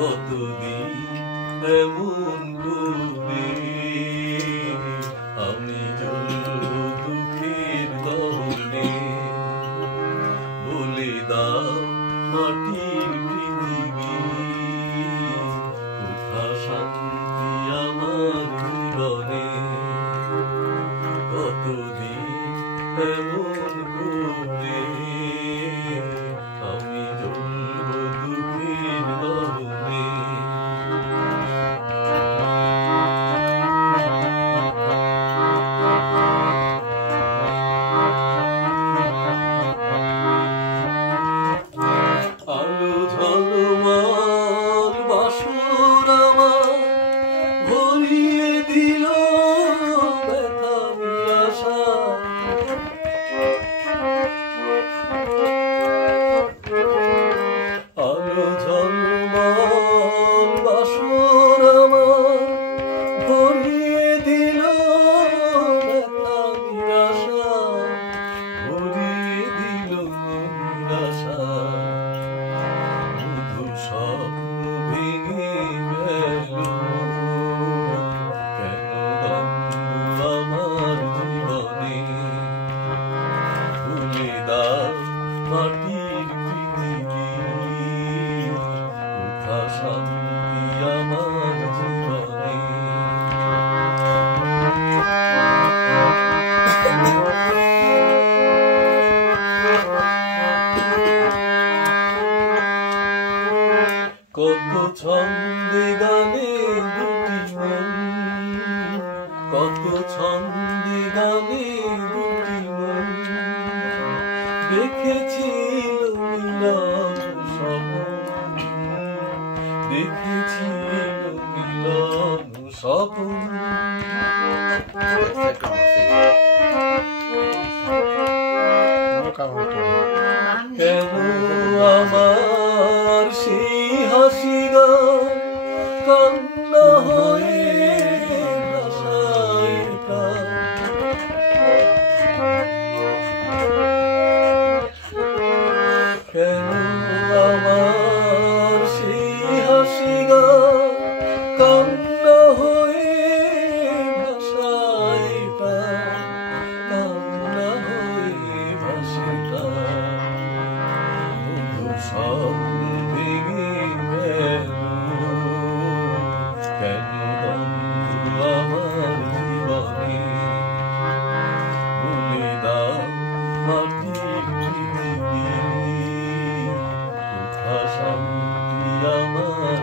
কতদিন এমন করে আমি জ্বলব দুঃখের দহনে। বলে দাও মাটির পৃথিবী, কোথা শান্তি আমার জীবনে। কতদিন এমন করে আমি জ্বলব দুঃখের দহনে। আলো ঝলমল বাসর আমার ভরিয়ে দিল ব্যথা নিরাশা। আলো ঝলমল বাসর আমার ভরিয়ে দিল ব্যথা নিরাশা, ভরিয়ে দিল নিরাশা। মধু স্বপ্ন ভেঙে গেল, কেন দ্বন্দ্ব আমার জীবনে। ভুলে দাও মাটির পৃথিবী, কোথা শান্তি আমার জীবনে। কত ছন্দে গানে দুটি মন, কত ছন্দে গানে দুটি মন। দেখেছিল মিলন স্বপন, দেখেছিল মিলন স্বপন। কেন আমার সেই হাসি গান কান্না হয়ে ভাসায় প্রাণ। কেন আমার সেই হাসি গান কান্না হয়ে ভাসায় প্রাণ, কান্না হয়ে ভাসে প্রাণ। সব ভেঙে গেল, কেন দ্বন্দ্ব আমার জীবনে। বলে দাও মাটির পৃথিবী, কোথা শান্তি আমার